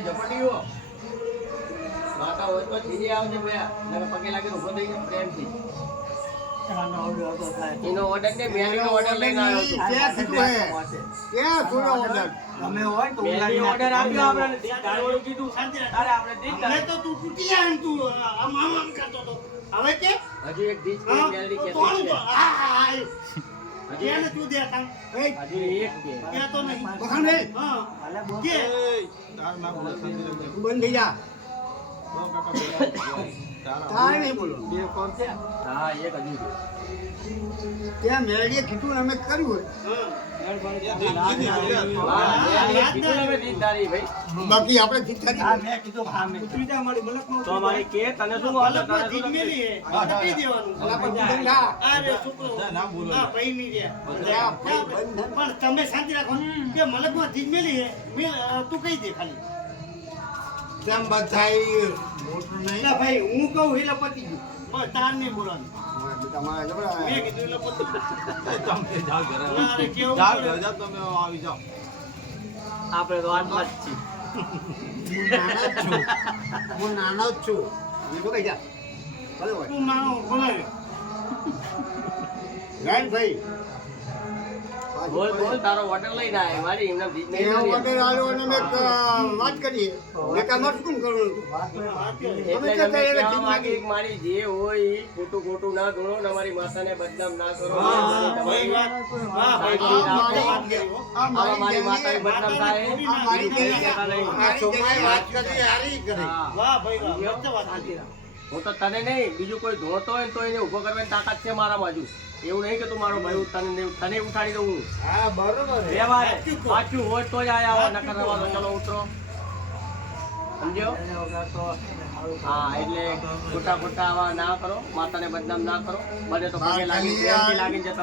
ઝપટીઓ માતા હોય તો જીજે આવજે ભયા નકર પગે લાગીને ઊભો થઈ જાય પ્રેમથી એનો ઓર્ડર ને મેલીનો ઓર્ડર લઈને આવ્યો છું ક્યાં સુનો ઓર્ડર તમે હોય તો મેલી ઓર્ડર આપ્યો આપણે તારે કીધું શાંતિ તારે આપણે દીક હવે તો તું તૂટી જાય ને તું આમ આમ આમ કરતો તો હવે કે હજી એક દીક હા? મેલી તો કે તોડ દો. આ જેને તું દે કામ એ હજી એક કે કે તો નહીં વખાણ ભાઈ હા કે બંધ થઈ જા તારે નહીં બોલો બે કોણ છે હા એક હજી છે. ત્યાં મેળીએ કીધું ને અમે કર્યું હોય હા, મેલીએ કીધું ને અમે દીક તારી ભાઈ બાકી આપણે જીત હા મેં કીધું હા મેં ઉતરી જા મારી મલક તો અમારી કે તને શું ઓર્ડર તને શું લખી? પણ તમે શાંતિ રાખો કે મલકમાં જીત મેલી હે તું કહી દે ખાલી કેમ બધાઈ મોટું નહીં ના ભાઈ હું કહું એટલે પતી ગયું બસ તાર નહીં બોલવાનું મેં કીધું એટલે પતી ગયું ના રે કેવું પડે. આપણે તો આટલા જ છીએ હું નાનો જ છું તું નાનો બોલાવે રાઈટ ભાઈ બોલ બોલ તારો ઓર્ડર લઈને આય મારી એમને દીક નહીં એનો કરી. ઓર્ડર આલ્યો અને મેં વાત કરીએ મેં કામ શું કરું એટલે તમે કહેવા માંગે કે મારી જે હોય ઈ ખોટું ખોટું ના ધોણો ને અમારી માતાને બદનામ ના કરો ભાઈ વાત હા ભાઈ આમાં મારી માતાને બદનામ થાય મારી બીજું કંઈ કહેતા નહીં. વાત કરી હારી કરી હા. વાહ ભાઈ વાહ મસ્ત વાત કરી હું તો તને નહીં બીજું કોઈ ધોતો હોય ને તો એને ઊભો કરવાની તાકાત છે મારામાં હજુ એવું નહીં કે તું મારો ભાઈ તને ઉઠાડી દઉં હું. હા બરોબર વ્યવહાર સાચું હોય તો જ આયા આવો નકર રવા દો ચલો ઉતરો સમજ્યો હા એટલે ખોટા ખોટા આવા ના કરો માતાને બદનામ ના કરો બને તો પગે લાગી પ્રેમથી લાગીને જતા